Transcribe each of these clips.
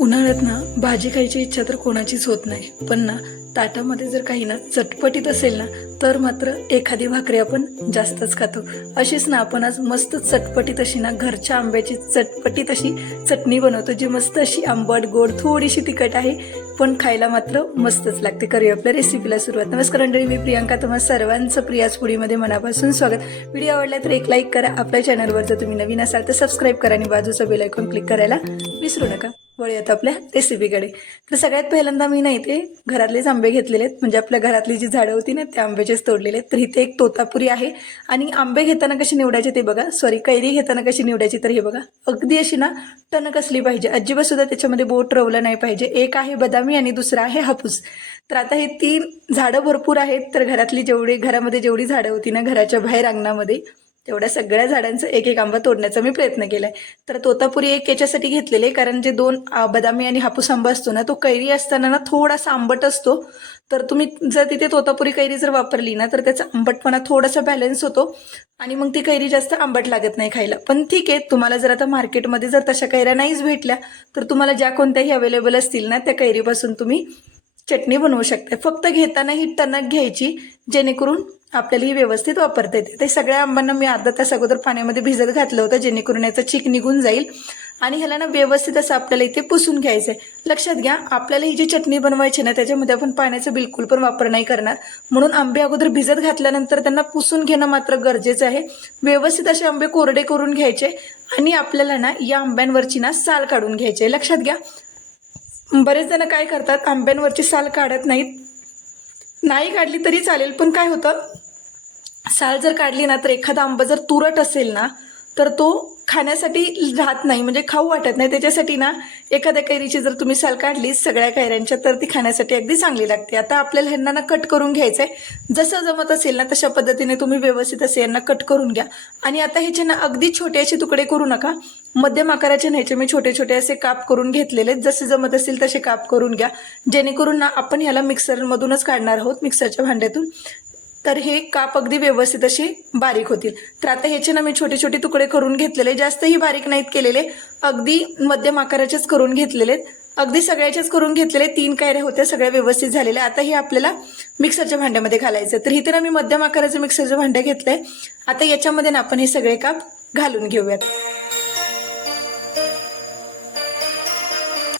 उन्हाळ्यात ना भाजी खायची इच्छा तर कोणाचीच होत नाही, पण ना ताटामध्ये जर काही ना चटपटीत असेल ना तर मात्र एखादी भाकरी आपण जास्तच खातो. अशीच ना आपण आज मस्त चटपटीत अशी ना घरच्या आंब्याची चटपटीत अशी चटणी बनवतो, जी मस्त अशी आंबट गोड थोडीशी तिखट आहे, पण खायला मात्र मस्तच लागते. करूया आपल्या रेसिपीला सुरुवात. नमस्कार मंडळी, मी प्रियांका, तुम्हा सर्वांचं प्रियाज फूडीमध्ये मनापासून स्वागत. व्हिडिओ आवडला तर एक लाईक करा. आपल्या चॅनलवर जर तुम्ही नवीन असाल तर सबस्क्राईब करा आणि बाजूचा बेल आयकॉन क्लिक करायला विसरू नका. वळूयात आपल्या रेसिपीकडे. तर सगळ्यात पहिल्यांदा मी ना इथे घरातलेच आंबे घेतलेले आहेत, म्हणजे आपल्या घरातली जी झाडं होती ना त्या आंब्याचेच तोडलेले आहेत. तर इथे एक तोतापुरी आहे. आणि आंबे घेताना कशी निवडायचे ते बघा, कैरी घेताना कशी निवडायची तर हे बघा, अगदी अशी ना टणक असली पाहिजे, अजिबात सुद्धा त्याच्यामध्ये बोट रवलं नाही पाहिजे. एक आहे बदामी आणि दुसरा आहे हापूस. तर आता हे 3 झाडं भरपूर आहेत. तर घरामध्ये जेवढी झाडं होती ना घराच्या बाहेर अंगणामध्ये, तेवढ्या सगळ्या झाडांचं एक एक आंबा तोडण्याचा मी प्रयत्न केलाय. तर तोतापुरी एक याच्यासाठी घेतलेले, कारण जे 2 बदामी आणि हापूस आंबा असतो ना तो कैरी असताना ना थोडासा आंबट असतो. तर तुम्ही जर तिथे तोतापुरी कैरी जर वापरली ना तर त्याचा आंबटपणा थोडासा बॅलन्स होतो आणि मग ती कैरी जास्त आंबट लागत नाही खायला. पण ठीक आहे, तुम्हाला जर आता मार्केटमध्ये जर तशा कैऱ्या नाहीच भेटल्या तर तुम्हाला ज्या कोणत्याही अवेलेबल असतील ना त्या कैरीपासून तुम्ही चटणी बनवू शकते. फक्त घेताना ही टणक घ्यायची, जेणेकरून आपल्याला ही व्यवस्थित वापरता येते. ते सगळ्या आंबांना मी अर्धा तास अगोदर पाण्यामध्ये भिजत घातलं होतं, जेणेकरून याचा चीक निघून जाईल. आणि ह्याला ना व्यवस्थित असं आपल्याला इथे पुसून घ्यायचंय. लक्षात घ्या, आपल्याला ही जी चटणी बनवायची ना त्याच्यामध्ये आपण पाण्याचा बिलकुल पण वापर नाही करणार, म्हणून आंबे अगोदर भिजत घातल्यानंतर त्यांना पुसून घेणं मात्र गरजेचं आहे. व्यवस्थित असे आंबे कोरडे करून घ्यायचे आणि आपल्याला ना या आंब्यांवरची ना साल काढून घ्यायची. लक्षात घ्या, बरेच जण काय करतात, आंब्यांवरची साल काढत नाहीत. नाही काढली तरी चालेल, पण काय होतं, साल जर काढली ना तर एखादा आंबा जर तुरट असेल ना तर तो खाण्यासाठी राहत नाही, म्हणजे खाऊ वाटत नाही. त्याच्यासाठी ना एखाद्या कैरीची जर तुम्ही साल काढली सगळ्या कैऱ्यांच्या तर ती खाण्यासाठी अगदी चांगली लागते. आता आपल्याला ह्यांना ना कट करून घ्यायचंय. जसं जमत असेल ना तशा पद्धतीने तुम्ही व्यवस्थित असे यांना कट करून घ्या. आणि आता ह्याचे ना अगदी छोटे असे तुकडे करू नका, मध्यम आकाराचे न्यायचे. मी छोटे छोटे असे काप करून घेतलेले, जसे जमत असतील तसे काप करून घ्या, जेणेकरून ना आपण ह्याला मिक्सरमधूनच काढणार आहोत, मिक्सरच्या भांड्यातून. तर हे काप अगदी व्यवस्थित असे बारीक होतील. तर आता ह्याचे ना मी छोटे छोटे तुकडे करून घेतलेले, जास्तही बारीक नाहीत केलेले, अगदी मध्यम आकाराचेच करून घेतलेले, अगदी सगळ्याचेच करून घेतलेले. 3 कैऱ्या होत्या, सगळ्या व्यवस्थित झालेल्या. आता हे आपल्याला मिक्सरच्या भांड्यामध्ये घालायचं. तर इथे ना मी मध्यम आकाराचं मिक्सरचं भांडं घेतलंय. आता याच्यामध्ये ना आपण हे सगळे काप घालून घेऊयात.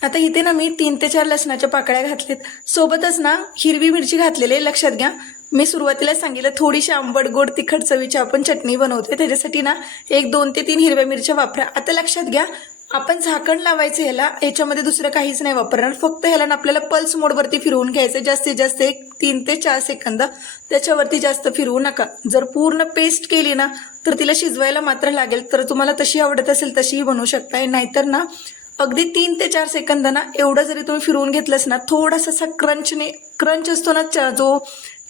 आता इथे ना मी 3 ते 4 लसणाच्या पाकळ्या घातलेत, सोबतच ना हिरवी मिरची घातलेली. लक्षात घ्या, मी सुरुवातीला सांगितलं थोडीशी आंबट गोड तिखट चवीची आपण चटणी बनवतोय, त्याच्यासाठी ना 1 2 ते 3 हिरव्या मिरच्या वापरा. आता लक्षात घ्या, आपण झाकण लावायचं याच्यामध्ये दुसरं काहीच नाही वापरणार. फक्त ह्याला ना आपल्याला पल्स मोडवरती फिरवून घ्यायचं, जास्तीत जास्त 3 ते 4 सेकंद, त्याच्यावरती जास्त फिरवू नका. जर पूर्ण पेस्ट केली ना तर तिला शिजवायला मात्र लागेल. तर तुम्हाला तशी आवडत असेल तशीही बनवू शकताय, नाहीतर ना अगदी 3 ते 4 सेकंद ना एवढं जरी तुम्ही फिरवून घेतलंस ना, थोडासा क्रंच असतो ना जो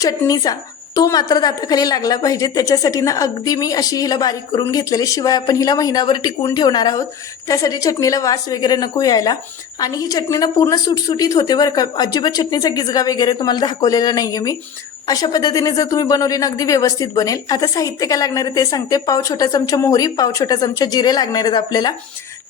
चटणीचा, तो मात्र दाताखाली लागला पाहिजे. त्याच्यासाठी ना अगदी मी अशी हिला बारीक करून घेतलेली. शिवाय आपण हिला महिनाभर टिकवून ठेवणार आहोत, त्यासाठी चटणीला वास वगैरे नको यायला. आणि ही चटणी ना पूर्ण सुटसुटीत होते बरं का, अजिबात चटणीचा गिजगा वगैरे तुम्हाला दाखवलेला नाहीये मी. अशा पद्धतीने जर तुम्ही बनवली ना अगदी व्यवस्थित बनेल. आता साहित्य काय लागणार आहे ते सांगते. पाव छोटा चमचा मोहरी, पाव छोटा चमचा जिरे लागणार आहेत आपल्याला.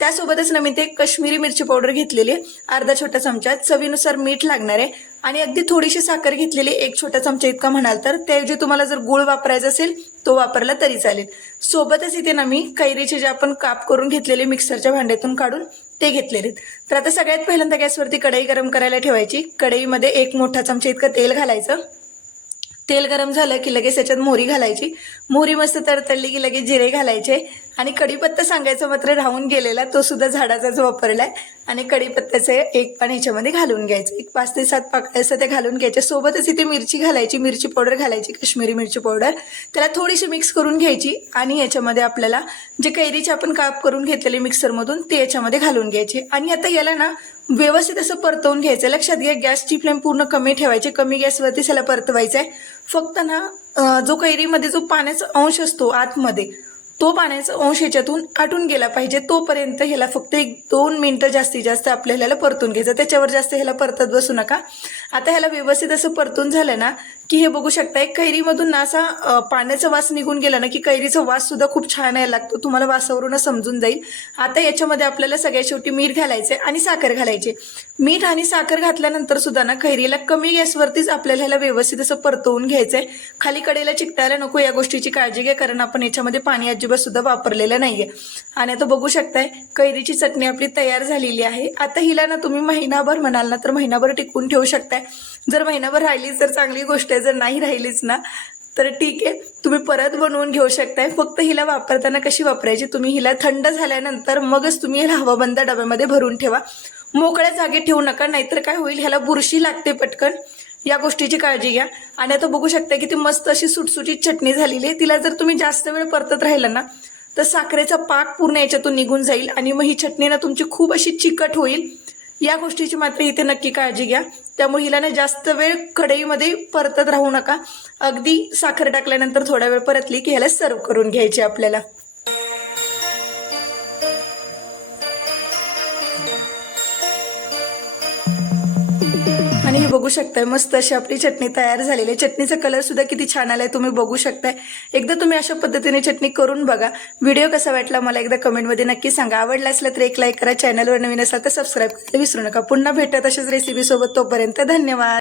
त्यासोबतच ना मी ते कश्मीरी मिरची पावडर घेतलेली आहे, अर्धा छोटा चमचा. चवीनुसार मीठ लागणार आहे आणि अगदी थोडीशी साखर घेतलेली, 1 छोटा चमचा इतका म्हणाल तर. त्याऐवजी तुम्हाला जर गुळ वापरायचा असेल तो वापरला तरी चालेल. सोबतच इथे ना मी कैरीचे जे आपण काप करून घेतलेले मिक्सरच्या भांड्यातून काढून ते घेतलेले. तर आता सगळ्यात पहिल्यांदा गॅसवरती कढई गरम करायला ठेवायची. कढईमध्ये 1 मोठा चमचा इतकं तेल घालायचं. तेल गरम झालं की लगेच याच्यात मोहरी घालायची. मोहरी मस्त तडतडली की लगेच जिरे घालायचे. आणि कढीपत्ता सांगायचं मात्र राहून गेलेला, तो सुद्धा झाडाचाच वापरलाय. आणि कढीपत्त्याचे 1 पान ह्याच्यामध्ये घालून घ्यायचं, 1 5 ते 7 पाकळ्या असं ते घालून घ्यायचे. सोबतच इथे मिरची घालायची, मिरची पावडर घालायची, कश्मीरी मिरची पावडर. त्याला थोडीशी मिक्स करून घ्यायची आणि याच्यामध्ये आपल्याला जे कैरीचे आपण काप करून घेतलेले मिक्सरमधून ते याच्यामध्ये घालून घ्यायचे. आणि आता याला ना व्यवस्थित असं परतवून घ्यायचं. लक्षात घ्या, गॅसची फ्लेम पूर्ण कमी ठेवायची, कमी गॅसवरती त्याला परतवायचं आहे. फक्त ना जो कैरीमध्ये जो पाण्याचा अंश असतो आतमध्ये, तो पाण्याचा अंश ह्याच्यातून आटून गेला पाहिजे, तोपर्यंत ह्याला फक्त 1 2 मिनिटं जास्तीत जास्त आपल्याला परतून घ्यायचं. त्याच्यावर जास्त ह्याला परतत बसू नका. आता ह्याला व्यवस्थित असं परतून झालं ना की हे बघू शकताय कैरीमधून ना असा पाण्याचा वास निघून गेला ना की कैरीचा वास सुद्धा खूप छान यायला लागतो, तुम्हाला वासावरूनच समजून जाईल। आता याच्यामध्ये आपल्याला सगळ्यात शेवटी मीठ घालायचंय आणि साखर घालायची। मीठ आणि साखर घातल्यानंतर सुद्धा ना कैरीला कमी गॅसवरतीच आपल्याला ह्याला व्यवस्थित असं परतवून घ्यायचंय। खाली कडेला चिकटायला नको या गोष्टीची काळजी घ्या, कारण आपण याच्यामध्ये पाणी अजिबात सुद्धा वापरलेलं नाहीये। आणि आता बघू शकताय कैरीची चटणी आपली तयार झालेली आहे। आता हिला ना तुम्ही महिनाभर म्हणाल ना तर महिनाभर टिकवून ठेवू शकताय। जर महिनाभर राहिलीच तर चांगली गोष्ट आहे, जर नाही राहिलीच ना तर ठीक आहे, तुम्ही परत बनवून घेऊ शकताय। फक्त हिला वापरताना कशी वापरायची, तुम्ही हिला थंड झाल्यानंतर मगच तुम्ही हिला हवाबंद डब्यामध्ये भरून ठेवा, मोकळ्या जागेत ठेवू नका, नाहीतर काय होईल ह्याला बुरशी लागते पटकन, या गोष्टीची काळजी घ्या। आणि आता बघू शकता किती मस्त अशी सुटसुटीत चटणी झालेली आहे। तिला जर तुम्ही जास्त वेळ परतत राहिला ना तर साखरेचा पाक पूर्ण याच्यातून निघून जाईल आणि मग ही चटणी ना तुमची खूप अशी चिकट होईल, या गोष्टीची मात्र इथे नक्की काळजी घ्या। त्यामुळे हिला ना जास्त वेळ कढईमध्ये परतत राहू नका, अगदी साखर टाकल्यानंतर थोडा वेळ परतली की ह्याला सर्व करून घ्यायची आपल्याला। आणि हे बघू शकताय मस्त अशी आपली चटणी तयार झालेली आहे। चटणीचा कलर सुद्धा किती छान आलाय तुम्ही बघू शकताय। एकदा तुम्ही अशा पद्धतीने चटणी करून बघा। व्हिडिओ कसा वाटला मला एकदा कमेंटमध्ये नक्की सांगा। आवडला असला तर एक लाईक करा, चॅनलवर नवीन असाल तर सबस्क्राईब करायला विसरू नका। पुन्हा भेटत अशाच रेसिपी सोबत, तोपर्यंत धन्यवाद।